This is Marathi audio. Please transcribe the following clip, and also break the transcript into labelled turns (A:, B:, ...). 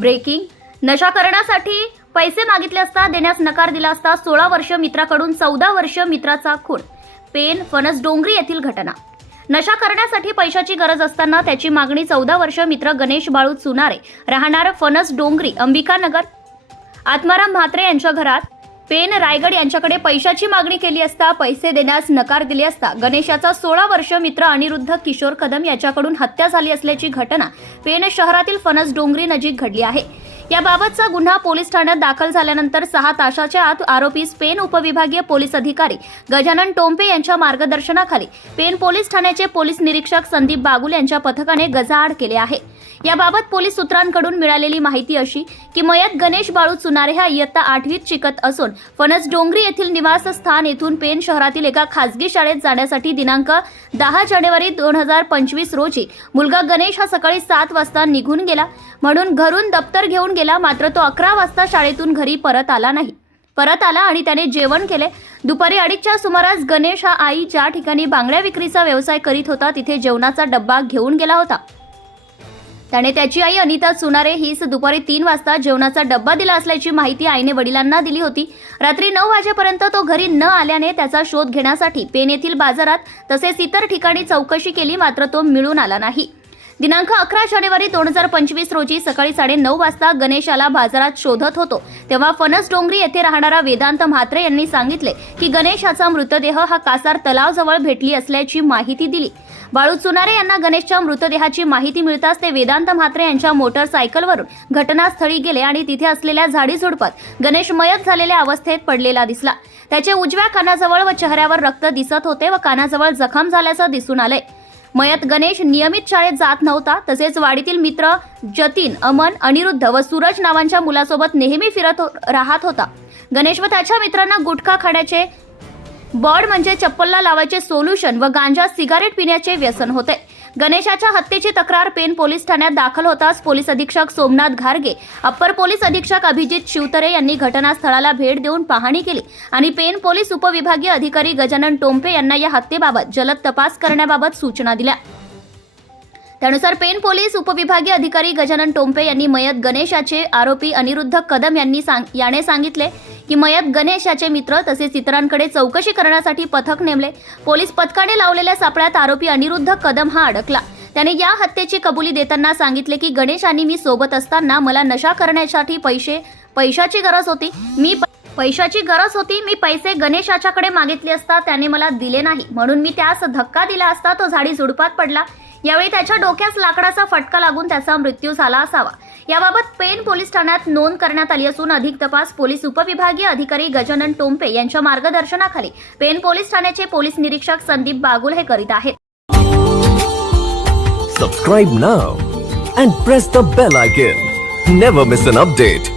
A: ब्रेकिंग नशा करण्यासाठी पैसे मागितले असता देण्यास नकार दिला असता सोळा वर्ष मित्राकडून चौदा वर्ष मित्राचा खून. पेन फणस डोंगरी येथील घटना. नशा करण्यासाठी पैशाची गरज असताना त्याची मागणी चौदा वर्ष मित्र गणेश बाळू सुनारे राहणार फणस डोंगरी अंबिकानगर आत्माराम म्हात्रे यांच्या घरात पेन रायगड यांच्याकडे पैशाची मागणी केली असता पैसे देण्यास नकार दिले असता गणेशाचा सोळा वर्ष मित्र अनिरुद्ध किशोर कदम याच्याकडून हत्या झाली असल्याची घटना पेन शहरातील फणस डोंगरी नजीक घडली आहे. याबाबतचा गुन्हा पोलीस ठाण्यात दाखल झाल्यानंतर सहा तासाच्या आत आरोपी पेन उपविभागीय पोलीस अधिकारी गजानन टोंपे यांच्या मार्गदर्शनाखाली पेन पोलीस ठाण्याचे पोलीस निरीक्षक संदीप बागुल यांच्या पथकाने गजाआड केले आहे. याबाबत पोलीस सूत्रांकडून मिळालेली माहिती अशी की मयत गणेश बाळू चुनारे हा इयत्ता आठवीत शिकत असून फणस डोंगरी येथील निवासस्थान येथून पेन शहरातील एका खासगी शाळेत जाण्यासाठी दिनांक दहा जानेवारी दोन हजार पंचवीस रोजी मुलगा गणेश हा सकाळी सात वाजता निघून गेला. म्हणून घरून दप्तर घेऊन गेला मात्र तो अकरा वाजता शाळेतून घरी परत आला नाही. परत आला आणि त्याने जेवण केले. दुपारी अडीचच्या सुमारास गणेश हा आई ज्या ठिकाणी बांगड्या विक्रीचा व्यवसाय करीत होता तिथे जेवणाचा डब्बा घेऊन गेला होता. त्याने त्याची आई अनिता सुनारे हीच दुपारी तीन वाजता जेवणाचा डब्बा दिला असल्याची माहिती आईने वडिलांना दिली होती. रात्री नऊ वाजेपर्यंत तो घरी न आल्याने त्याचा शोध घेण्यासाठी पेन येथील बाजारात तसेच इतर ठिकाणी चौकशी केली मात्र तो मिळून आला नाही. दिनांक अकरा जानेवारी दोन हजार पंचवीस रोजी सकाळी साडे नऊ वाजता गणेशाला बाजारात शोधत होतो. तेव्हा फणस डोंगरी येथे राहणारा वेदांत म्हात्रे यांनी सांगितले की गणेशाचा मृतदेह हा कासार तलावजवळ भेटली असल्याची माहिती दिली. बाळू चुनारे यांना गणेशच्या मृतदेहाची माहिती मिळताच ते वेदांत म्हात्रे यांच्या मोटरसायकलवरून घटनास्थळी गेले आणि तिथे असलेल्या झाडी झुडपात गणेश मयत झालेल्या अवस्थेत पडलेला दिसला. त्याच्या उजव्या कानाजवळ व चेहऱ्यावर रक्त दिसत होते व कानाजवळ जखम झाल्याचं दिसून आलंय. मयत गणेश नियमित शाळेत जात नव्हता. तसेच वाडीतील मित्र जतीन अमन अनिरुद्ध व सूरज नावांच्या मुलासोबत नेहमी फिरत हो- राहत होता. गणेश व त्याच्या मित्रांना गुटखा खाण्याचे बॉड म्हणजे चप्पलला लावायचे सोल्युशन व गांजा सिगारेट पिण्याचे व्यसन होते. गणेशाच्या हत्येची तक्रार पेन पोलीस ठाण्यात दाखल होताच पोलीस अधीक्षक सोमनाथ घारगे अप्पर पोलीस अधीक्षक अभिजित शिवतरे यांनी घटनास्थळाला भेट देऊन पाहणी केली आणि पेन पोलीस उपविभागीय अधिकारी गजानन टोंपे यांना या हत्येबाबत जलद तपास करण्याबाबत सूचना दिल्या. त्यानुसार पेन पोलीस उपविभागीय अधिकारी गजानन टोंपे यांनी मयत गणेशाचे आरोपी अनिरुद्ध कदम यांनी सांग याने सांगितले की मयत गणेशाचे मित्र तसेच इतरांकडे चौकशी करण्यासाठी पथक नेमले. पोलीस पथकाने लावलेल्या सापळ्यात आरोपी अनिरुद्ध कदम हा अडकला. त्याने या हत्येची कबुली देताना सांगितले की गणेश आणि मी सोबत असताना मला नशा करण्यासाठी पैसे पैशाची गरज होती. मी प- पैशाची गरज होती. मी पैसे गणेशाच्याकडे मागितले असता त्याने मला दिले नाही. म्हणून मी त्यास धक्का दिला असता तो झाडी झुडपात पडला. यावेळी त्याच्या डोक्यास लाकडाचा फटका लागून त्याचा मृत्यू झाला असावा. याबाबत पेन पोलीस ठाण्यात नोंद करण्यात आली असून अधिक तपास पोलीस उपविभागीय अधिकारी गजानन टोंपे यांच्या मार्गदर्शनाखाली पेन पोलीस ठाण्याचे पोलीस निरीक्षक संदीप बागुल हे करीत आहेत.
B: Subscribe now and press the bell icon never miss an update